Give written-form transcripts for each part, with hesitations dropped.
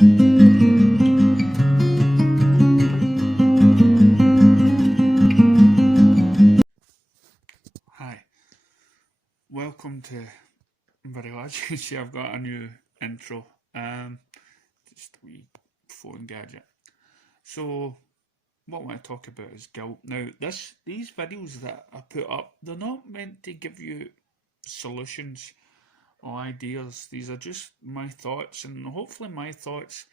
Hi, welcome to. I'm very glad you can see I've got a new intro. Just a wee phone gadget. So, what I want to talk about is guilt. Now, these videos that I put up, they're not meant to give you solutions or ideas. These are just my thoughts, and hopefully, my thoughts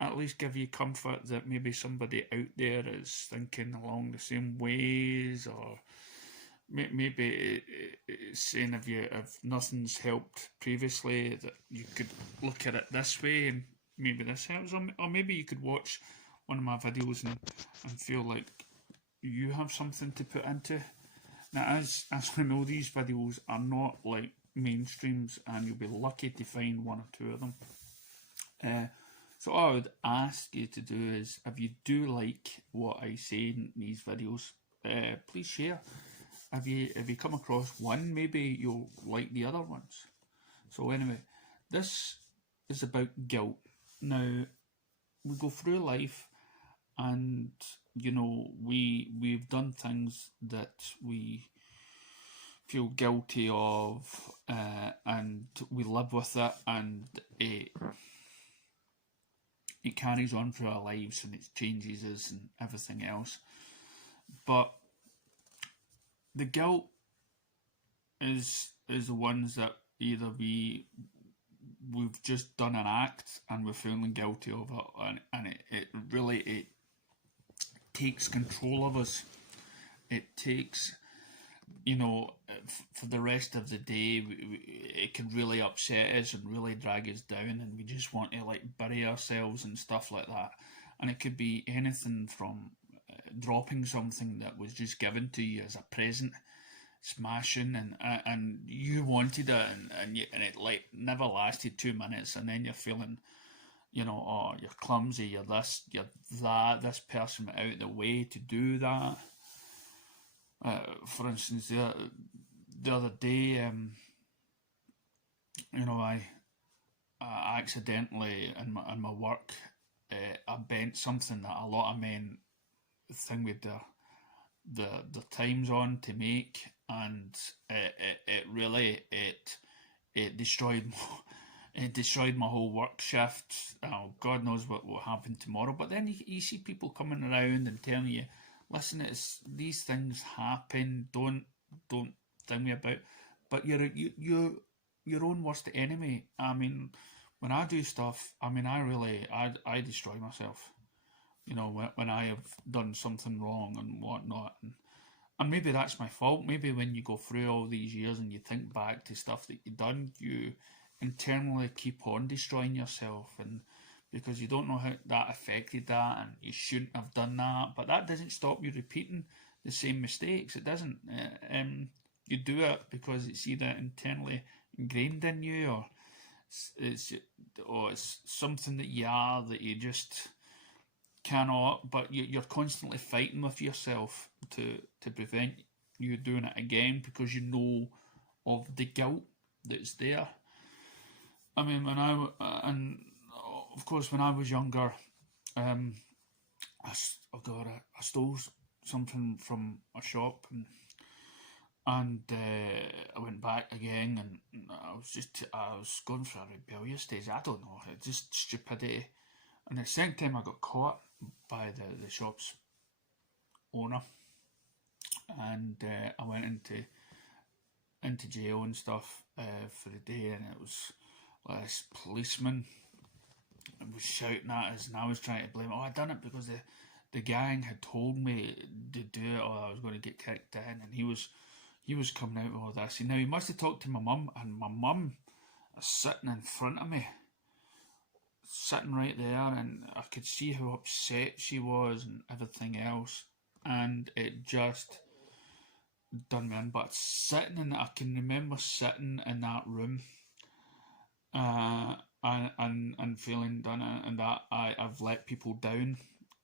at least give you comfort that maybe somebody out there is thinking along the same ways, or maybe it's saying if nothing's helped previously, that you could look at it this way and maybe this helps, or maybe you could watch one of my videos and feel like you have something to put into. Now, as we know, these videos are not like mainstreams, and you'll be lucky to find one or two of them. So all I would ask you to do is, if you do like what I say in these videos, please share. If you come across one, maybe you'll like the other ones. So anyway, this is about guilt. Now, we go through life, and we've done things that we feel guilty of, and we live with it, and it carries on through our lives, and it changes us and everything else. But the guilt is the ones that either we've just done an act and we're feeling guilty of it, and it really it takes control of us. It takes, for the rest of the day, it can really upset us and really drag us down, and we just want to like bury ourselves and stuff like that. And it could be anything from dropping something that was just given to you as a present, smashing, and you wanted it, and it like never lasted 2 minutes, and then you're feeling, oh, you're clumsy, you're this, you're that, this person went out of the way to do that. For instance, the other day, I accidentally in my work, I bent something that a lot of men think with the times on to make, and it really it destroyed it destroyed my whole work shift. Oh, God knows what will happen tomorrow. But then you see people coming around and telling you, listen, these things happen. Don't think me about. But you're your own worst enemy. I mean, when I do stuff, I mean, I destroy myself. When I have done something wrong and whatnot, and maybe that's my fault. Maybe when you go through all these years and you think back to stuff that you've done, you internally keep on destroying yourself, and because you don't know how that affected that, and you shouldn't have done that. But that doesn't stop you repeating the same mistakes. It doesn't. You do it because it's either internally ingrained in you, or it's it's something that you are, that you just cannot. But you're constantly fighting with yourself to prevent you doing it again, because you know of the guilt that's there. I mean, and of course, when I was younger, um, I stole something from a shop, and I went back again, and I was going for a rebellious stage. I don't know, it's just stupidity. And the second time I got caught by the shop's owner, and I went into jail and stuff for the day, and it was like this policeman was shouting at us, and I was trying to blame, oh, I done it because the gang had told me to do it, or I was going to get kicked in, and he was coming out with all this. Now he must have talked to my mum, and my mum is sitting in front of me, sitting right there, and I could see how upset she was and everything else, and it just done me in. But I can remember sitting in that room, and feeling done, and that I've let people down,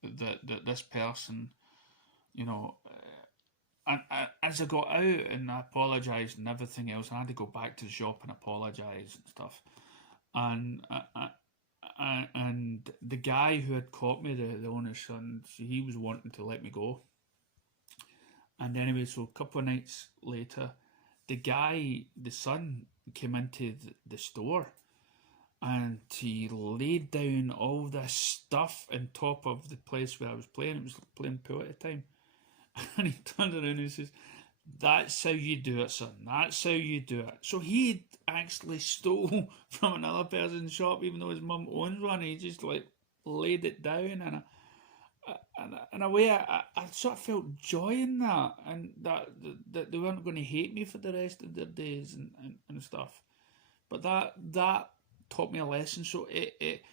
that this person, you know. And as I got out and I apologised and everything else, and I had to go back to the shop and apologise and stuff, and and the guy who had caught me, the owner's son, he was wanting to let me go. And anyway, so a couple of nights later, the son, came into the store, and he laid down all this stuff on top of the place where I was playing. It was playing pool at the time. And he turned around and he says, "That's how you do it, son. That's how you do it." So he actually stole from another person's shop, even though his mum owns one. He just like laid it down, and in a way, I sort of felt joy in that, and that they weren't going to hate me for the rest of their days and stuff. But that taught me a lesson. So it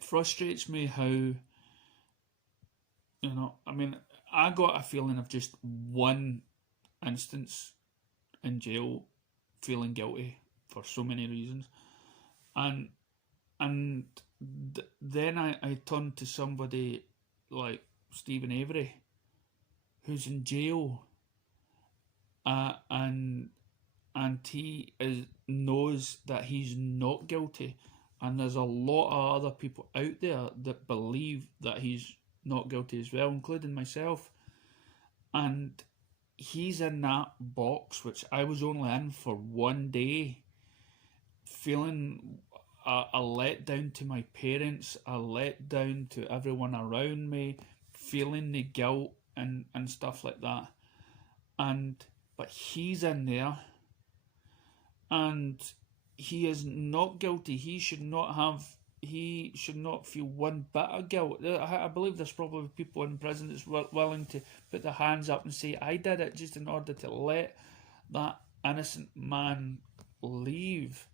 frustrates me how, I mean, I got a feeling of just one instance in jail feeling guilty for so many reasons, and then I turned to somebody like Stephen Avery, who's in jail, and he knows that he's not guilty, and there's a lot of other people out there that believe that he's not guilty as well, including myself, and he's in that box, which I was only in for one day, feeling a letdown to my parents, a letdown to everyone around me, feeling the guilt and stuff like that. But he's in there, and he is not guilty. He should not feel one bit of guilt. I believe there's probably people in prison that's willing to put their hands up and say, "I did it," just in order to let that innocent man leave.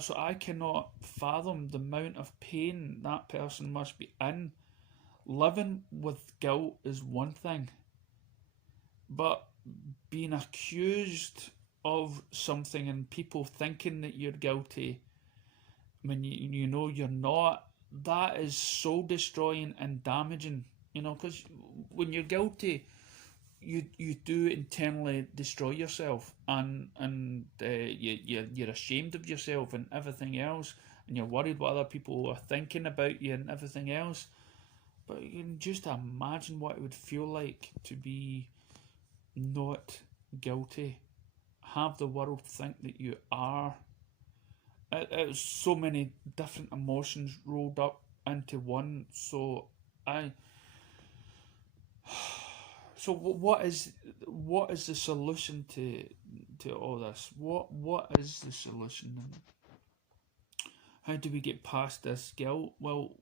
So I cannot fathom the amount of pain that person must be in. Living with guilt is one thing, but being accused of something and people thinking that you're guilty when you know you're not, that is soul destroying and damaging, because when you're guilty, you do internally destroy yourself, and you're ashamed of yourself and everything else, and you're worried what other people are thinking about you and everything else. But you can just imagine what it would feel like to be not guilty, have the world think that you are. It's so many different emotions rolled up into one. So what is the solution to all this? What is the solution? How do we get past this guilt? Well,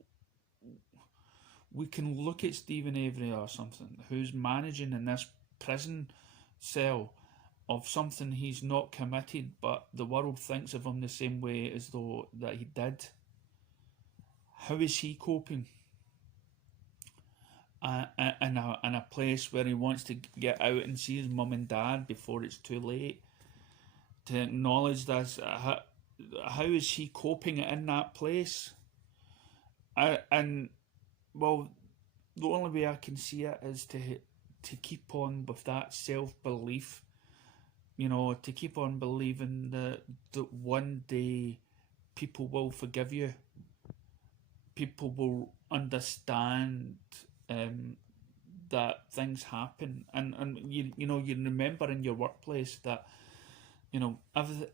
we can look at Stephen Avery or something, who's managing in this prison cell of something he's not committed, but the world thinks of him the same way as though that he did. How is he coping? In a place where he wants to get out and see his mum and dad before it's too late, to acknowledge this. How is he coping in that place? And well, the only way I can see it is to keep on with that self-belief, to keep on believing that one day people will forgive you, people will understand that things happen, and you remember in your workplace that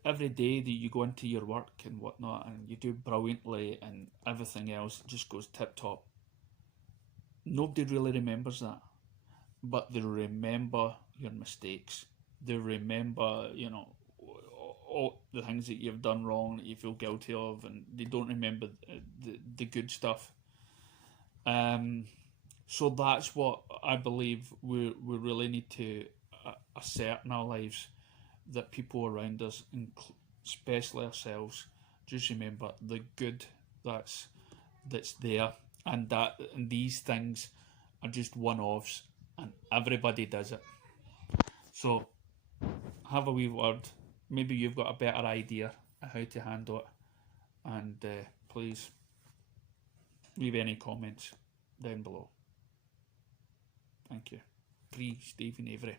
every day that you go into your work and whatnot and you do brilliantly and everything else just goes tip top. Nobody really remembers that, but they remember your mistakes. They remember all the things that you've done wrong that you feel guilty of, and they don't remember the good stuff. So that's what I believe we really need to assert in our lives, that people around us, especially ourselves, just remember the good that's there, and these things are just one-offs, and everybody does it. So have a wee word. Maybe you've got a better idea of how to handle it, and please leave any comments down below. Thank you. Free Stephen Avery.